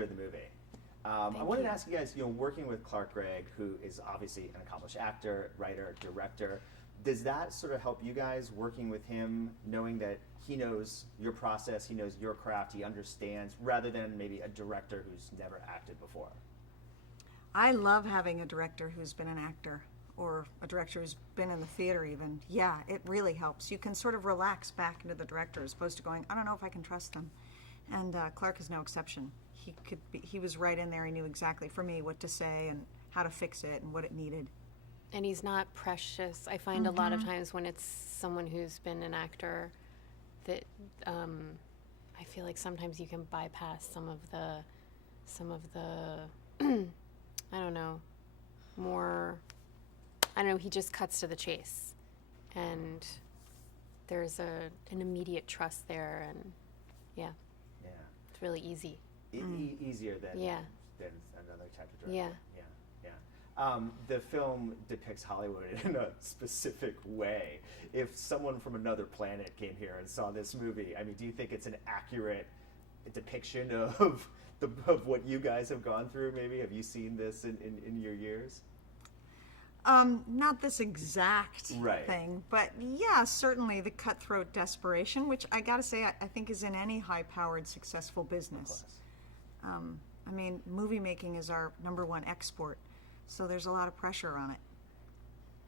enjoyed the movie. I wanted to ask you guys, working with Clark Gregg, who is obviously an accomplished actor, writer, director, does that sort of help you guys working with him, knowing that he knows your process, he knows your craft, he understands, rather than maybe a director who's never acted before? I love having a director who's been an actor, or a director who's been in the theater even. Yeah, it really helps. You can sort of relax back into the director as opposed to going, I don't know if I can trust them. And Clark is no exception. He was right in there. He knew exactly, for me, what to say and how to fix it and what it needed. And he's not precious. I find a lot of times when it's someone who's been an actor that I feel like sometimes you can bypass some of the I don't know, he just cuts to the chase. And there's an immediate trust there, and yeah. It's really easy. Easier than another type of director. Yeah. The film depicts Hollywood in a specific way. If someone from another planet came here and saw this movie, I mean, do you think it's an accurate depiction of what you guys have gone through, maybe? Have you seen this in your years? Not this exact thing, but yeah, certainly the cutthroat desperation, which I gotta say, I think is in any high-powered, successful business. I mean, movie making is our #1 export, so there's a lot of pressure on it.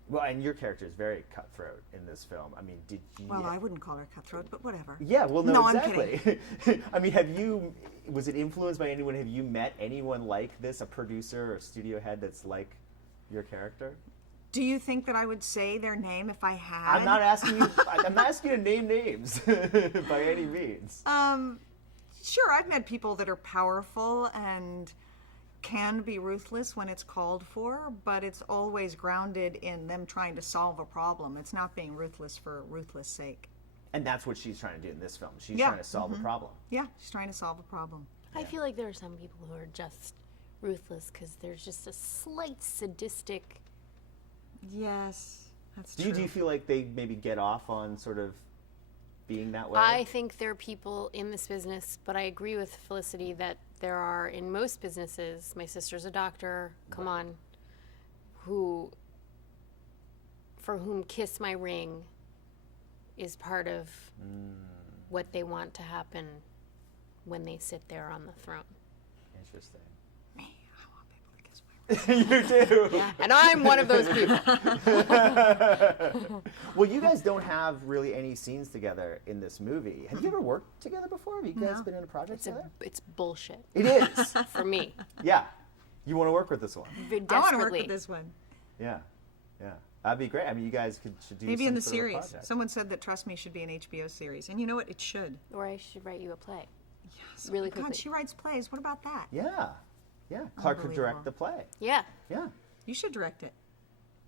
Well, and your character is very cutthroat in this film. I mean, did you... Well, I wouldn't call her cutthroat, but whatever. Yeah, well, no, exactly. I'm kidding. I mean, was it influenced by anyone? Have you met anyone like this, a producer or studio head that's like your character? Do you think that I would say their name if I had? I'm not asking you to name names by any means. Sure, I've met people that are powerful and can be ruthless when it's called for, but it's always grounded in them trying to solve a problem. It's not being ruthless for ruthless sake. And that's what she's trying to do in this film. She's trying to solve a problem. Yeah, she's trying to solve a problem. I feel like there are some people who are just ruthless because there's just a slight sadistic... Yes, that's true. Do you feel like they maybe get off on sort of being that way? I think there are people in this business, but I agree with Felicity that there are, in most businesses, my sister's a doctor, come on, for whom kiss my ring is part of what they want to happen when they sit there on the throne. Interesting. Me, I want people to kiss my ring. You do? Yeah, and I'm one of those people. Well, you guys don't have really any scenes together in this movie. Have you ever worked together before? Have you guys been in a project together? It's bullshit. It is. For me. Yeah. You want to work with this one? I want to work with this one. Yeah. That'd be great. I mean, you guys should do maybe some in the sort of series. project. Someone said that Trust Me should be an HBO series, and you know what? It should. Or I should write you a play. Yes. Really God, quickly. she writes plays. What about that? Yeah. Clark could direct the play. Yeah. Yeah. You should direct it.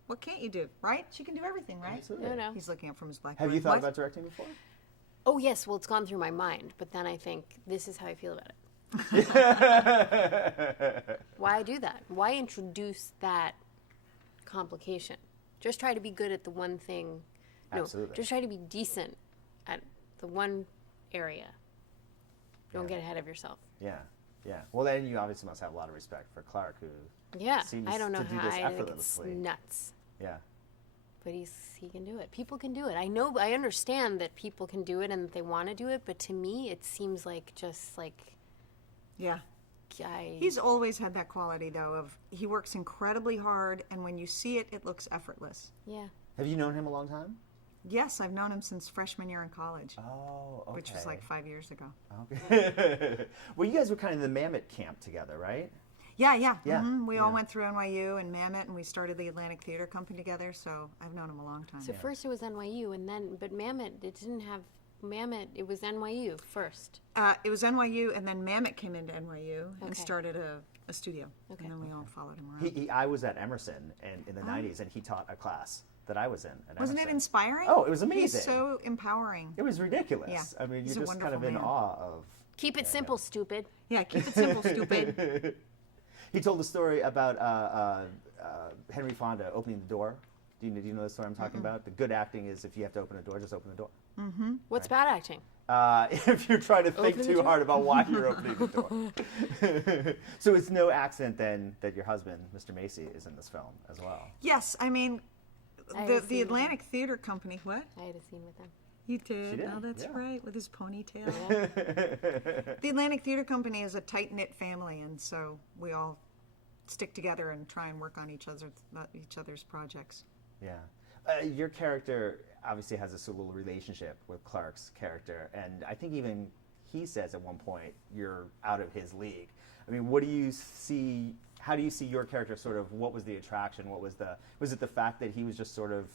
What can't you do, right? She can do everything, right? Absolutely. No. He's looking up from his blackboard. Have you thought about directing before? Oh, yes. Well, it's gone through my mind, but then I think, this is how I feel about it. Why do that? Why introduce that complication? Just try to be good at the one thing. No, Absolutely. just try to be decent at the one area. Don't get ahead of yourself. Yeah. Well, then you obviously must have a lot of respect for Clark, who seems I don't know to do how. this I think it's effortlessly. nuts. Yeah. But he can do it. People can do it. I understand that people can do it and that they want to do it, but to me, it seems like just like... Yeah. He's always had that quality, though, of he works incredibly hard, and when you see it, it looks effortless. Yeah. Have you known him a long time? Yes, I've known him since freshman year in college. Oh, okay. Which was like 5 years ago. Okay. Well, you guys were kind of in the Mammoth camp together, right? Yeah. Mm-hmm. We all went through NYU and Mammoth, and we started the Atlantic Theater Company together, so I've known him a long time. So first it was NYU, and then, but Mammoth, it didn't have Mammoth, it was NYU first. It was NYU, and then Mammoth came into NYU and started a studio. Okay. And then we all followed him around. I was at Emerson in the 90s, and he taught a class that I was in at Wasn't Emerson. it inspiring? Oh, it was amazing. He's so empowering. It was ridiculous. Yeah. I mean, He's you're a just kind of wonderful in man. awe of... Keep it simple, stupid. Yeah, keep it simple, stupid. He told the story about Henry Fonda opening the door. Do you know the story I'm talking about? The good acting is if you have to open a door, just open the door. What's bad acting? if you're trying to think Open the too door? hard about why you're opening the door. So it's no accident then that your husband, Mr. Macy, is in this film as well. Yes, I mean, I had a the scene with Atlantic Theater Company. What? I had a scene with him. You did? She did, Oh, that's yeah. right, with his ponytail. The Atlantic Theater Company is a tight-knit family, and so we all stick together and try and work on each other's projects. Yeah. Your character obviously has this little relationship with Clark's character, and I think even he says at one point, you're out of his league. I mean, what do you see, how do you see your character sort of, what was the attraction, was it the fact that he was just sort of,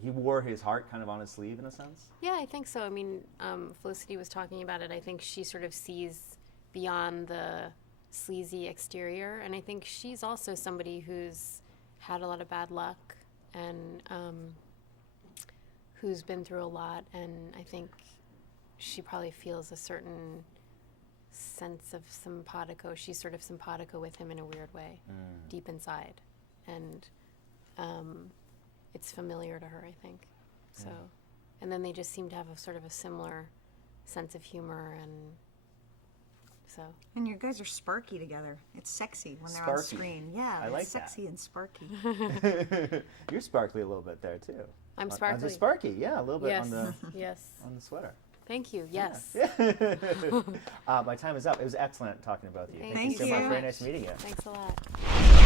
he wore his heart kind of on his sleeve in a sense? Yeah, I think so. I mean, Felicity was talking about it. I think she sort of sees beyond the sleazy exterior, and I think she's also somebody who's had a lot of bad luck and who's been through a lot, and I think she probably feels a certain sense of simpatico. She's sort of simpatico with him in a weird way, deep inside, and it's familiar to her, I think. So, and then they just seem to have a sort of a similar sense of humor, and so. And you guys are sparky together. It's sexy when they're on Sparky. screen. Yeah, I like it's sexy and sparky. You're sparkly a little bit there too. I'm On sparkly. the sparky, yeah, a little bit Yes, on the yes. sweater. Thank you. Yes. My time is up. It was excellent talking about you. Thank you so you much. so Very much. nice meeting you. Thanks a lot.